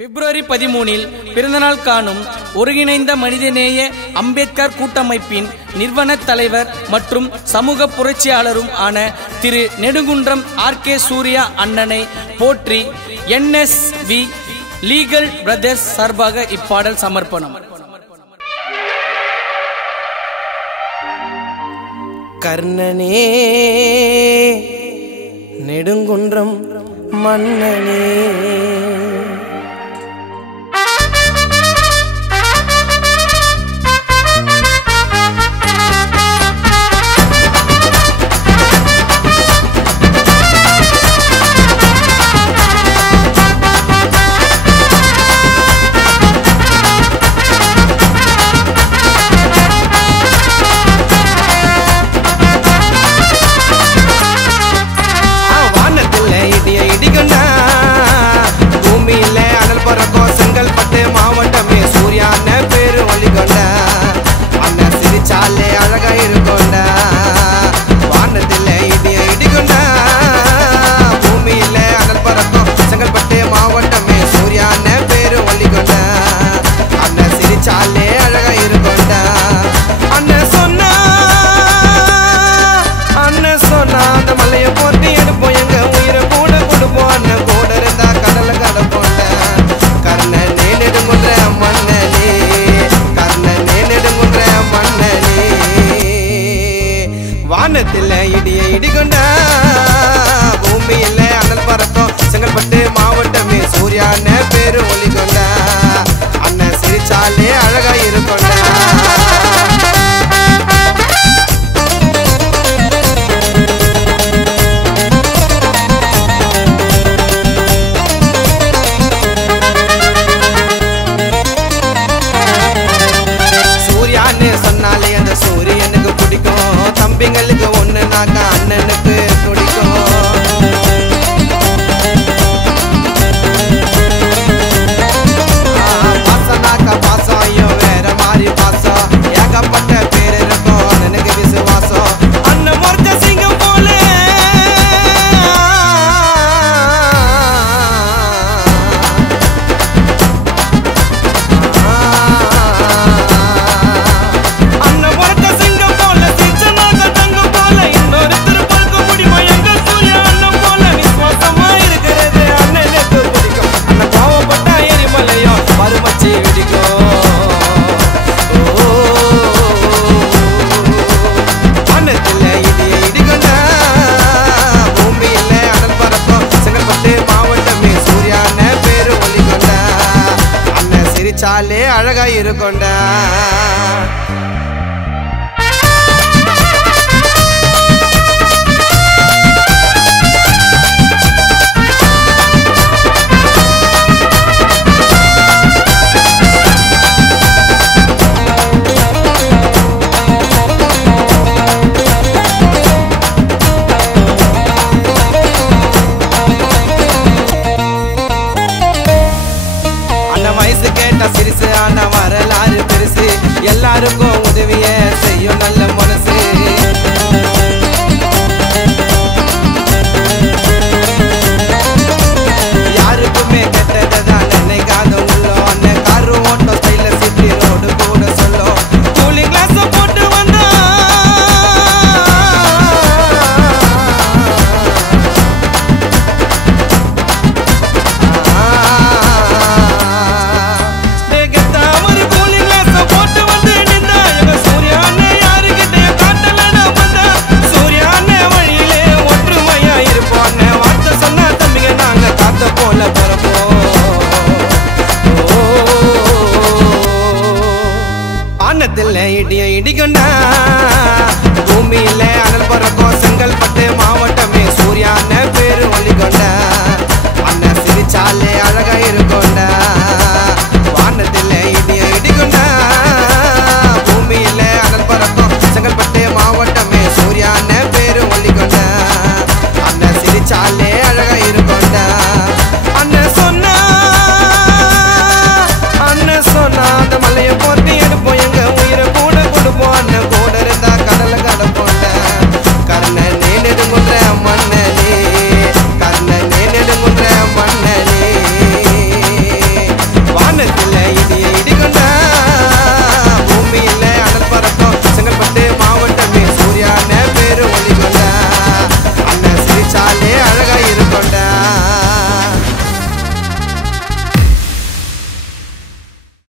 பிப்ரவரி 13 பிறந்தநாள் காணும் ஒருங்கிணைந்த மனிதநேய அம்பேத்கர் கூட்டமைப்பின் நிறுவன தலைவர் மற்றும் சமூக புரட்சியாளரும் ஆன திரு நெடுங்குன்றம் ஆர்.கே. சூர்யா அண்ணனை போற்றி NSV லீகல் பிரதர்ஸ் சார்பாக இப்பாடல் சமர்ப்பணம். கர்ணனே நெடுங்குன்றம் மன்னனே, வானத்தில் இடிய இடிகொண்ட பூமியில் அனல் பறக்கும் செங்கல்பட்டு மாவட்டமே சூர்யான்னு பேரு ஒளி கொண்ட அண்ணன் சிரிச்சாலே அழகா இருக்கொண்ட சூரியனுக்கு பிடிக்கும், தம்பிங்களுக்கு ஒண்ணுனாக்க அண்ணனுக்கு பிடிக்கும். பாசனாக்க பாசம் ஐயோ வேற மாதிரி பாசம், ஏகப்பட்ட பேர் இருக்கும் அண்ணனுக்கு விசுவாசம். அண்ணன் மொர்க்க சிங்கம் போல சாலே அழகா இருக்கொண்ட சிரிசு ஆன வரலாறு பெருசு, எல்லாருக்கும் உதவிய செய்யும் நல்ல மனசு. யாருக்குமே கெட்டதான் நினைக்காத உள்ளோம், அண்ணன் காரு ஓட்டம் ஸ்டைல சிட்டி ரோடு கூட சொல்லும். கூலிங் கிளாஸ் போட்டு வந்தா இடிய இடிகொண்டா பூமியில அனல் பறக்கும்